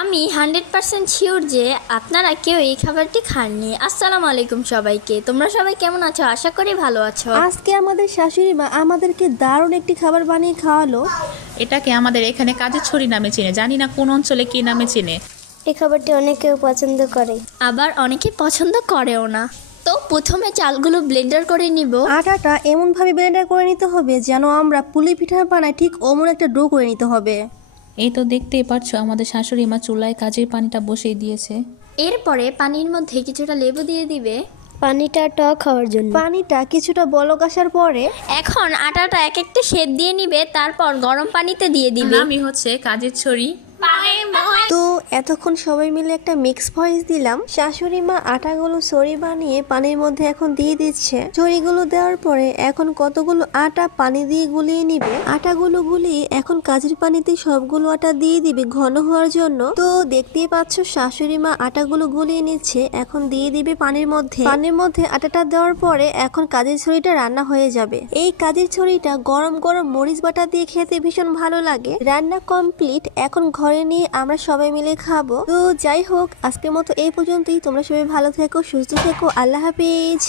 আমি 100% শিওর যে আপনারা কেউ এই খাবারটি খাননি। আসসালামু আলাইকুম সবাইকে। তোমরা সবাই কেমন আছো? আশা করি ভালো আছো। আজকে আমাদের শাশুড়ি মা আমাদেরকে দারুণ একটি খাবার বানিয়ে খাওয়ালো। এটাকে আমাদের এখানে কাজের ছড়ি নামে চেনে, জানি না কোন অঞ্চলে কি নামে চেনে। এই খাবারটি অনেকেও পছন্দ করে, আবার অনেকে পছন্দ করেও না। তো প্রথমে চালগুলো ব্লেন্ডার করে নিব। আটাটা এমনভাবে ব্লেন্ডার করে নিতে হবে যেন আমরা পুলি পিঠা বানাই ঠিক অমন একটা ডো করে নিতে হবে। এই তো দেখতেই পাচ্ছ আমাদের শাশুড়ি মা চুলায় কাজের পানিটা বসিয়ে দিয়েছে। এরপরে পানির মধ্যে কিছুটা লেবু দিয়ে দিবে। পানিটা টক হওয়ার জন্য। পানিটা কিছুটা বলক আসার পরে এখন আটাটা এক একটা শেপ দিয়ে নিবে, তারপর গরম পানিতে দিয়ে দিবে। আমি হচ্ছে কাজের ছড়ি। তো এতক্ষণ সবাই মিলে একটা মিক্স ভয়েস দিলাম। শাশুড়ি মা আটাগুলো ছড়ি বানিয়ে পানির মধ্যে এখন দিয়ে দিচ্ছে। ছড়িগুলো দেওয়ার পরে এখন কতগুলো আটা পানি দিয়ে গুলিয়ে নিবে। আটাগুলো গুলিয়ে এখন কাজের পানিতে সবগুলো আটা দিয়ে দিবে ঘন হওয়ার জন্য। তো দেখতেই পাচ্ছ শাশুড়ি মা আটাগুলো গুলিয়ে নিচ্ছে, এখন দিয়ে দিবে পানির মধ্যে। পানির মধ্যে আটাটা দেওয়ার পরে এখন কাজের ছড়িটা রান্না হয়ে যাবে। এই কাজের ছড়িটা গরম গরম মরিচ বাটা দিয়ে খেতে ভীষণ ভালো লাগে। রান্না কমপ্লিট, এখন ঘরে নিয়ে আমরা সবাই মিলে খাবো। তো যাই হোক, আজকের মতো এই পর্যন্তই। তোমরা সবাই ভালো থেকো, সুস্থ থেকো। আল্লাহ হাফিজ।